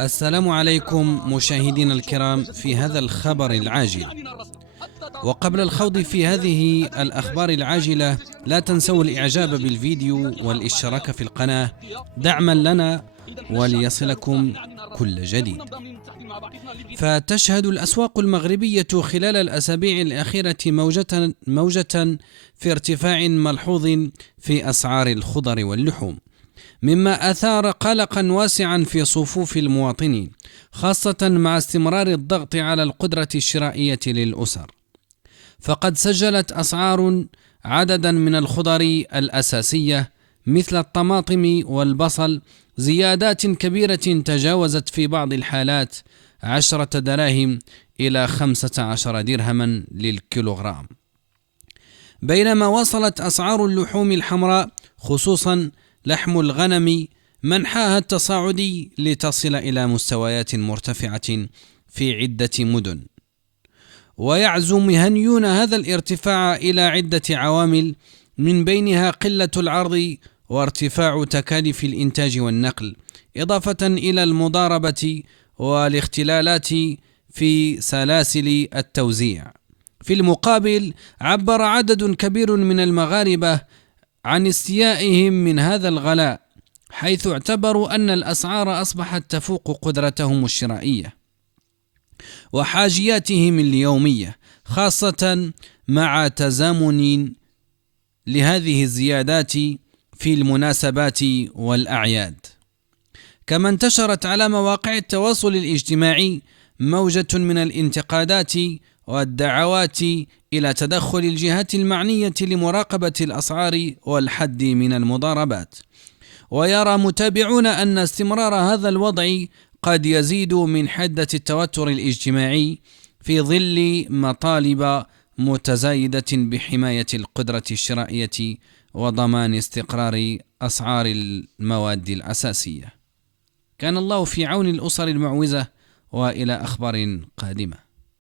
السلام عليكم مشاهدينا الكرام في هذا الخبر العاجل. وقبل الخوض في هذه الأخبار العاجلة لا تنسوا الإعجاب بالفيديو والاشتراك في القناة دعما لنا وليصلكم كل جديد. فتشهد الأسواق المغربية خلال الأسابيع الأخيرة موجة في ارتفاع ملحوظ في أسعار الخضر واللحوم، مما أثار قلقا واسعا في صفوف المواطنين، خاصة مع استمرار الضغط على القدرة الشرائية للأسر. فقد سجلت أسعار عددا من الخضر الأساسية مثل الطماطم والبصل زيادات كبيرة تجاوزت في بعض الحالات 10 دراهم إلى 15 درهما للكيلوغرام، بينما وصلت أسعار اللحوم الحمراء خصوصا لحم الغنم منحاها التصاعدي لتصل إلى مستويات مرتفعة في عدة مدن. ويعزو مهنيون هذا الارتفاع إلى عدة عوامل، من بينها قلة العرض وارتفاع تكاليف الإنتاج والنقل، إضافة إلى المضاربة والاختلالات في سلاسل التوزيع. في المقابل عبر عدد كبير من المغاربة عن استيائهم من هذا الغلاء، حيث اعتبروا أن الأسعار أصبحت تفوق قدرتهم الشرائية وحاجياتهم اليومية، خاصة مع تزامن لهذه الزيادات في المناسبات والأعياد. كما انتشرت على مواقع التواصل الاجتماعي موجة من الانتقادات والدعوات إلى تدخل الجهات المعنية لمراقبة الأسعار والحد من المضاربات. ويرى متابعون أن استمرار هذا الوضع قد يزيد من حدة التوتر الاجتماعي في ظل مطالب متزايدة بحماية القدرة الشرائية وضمان استقرار أسعار المواد الأساسية. كان الله في عون الأسر المعوزة، وإلى أخبار قادمة.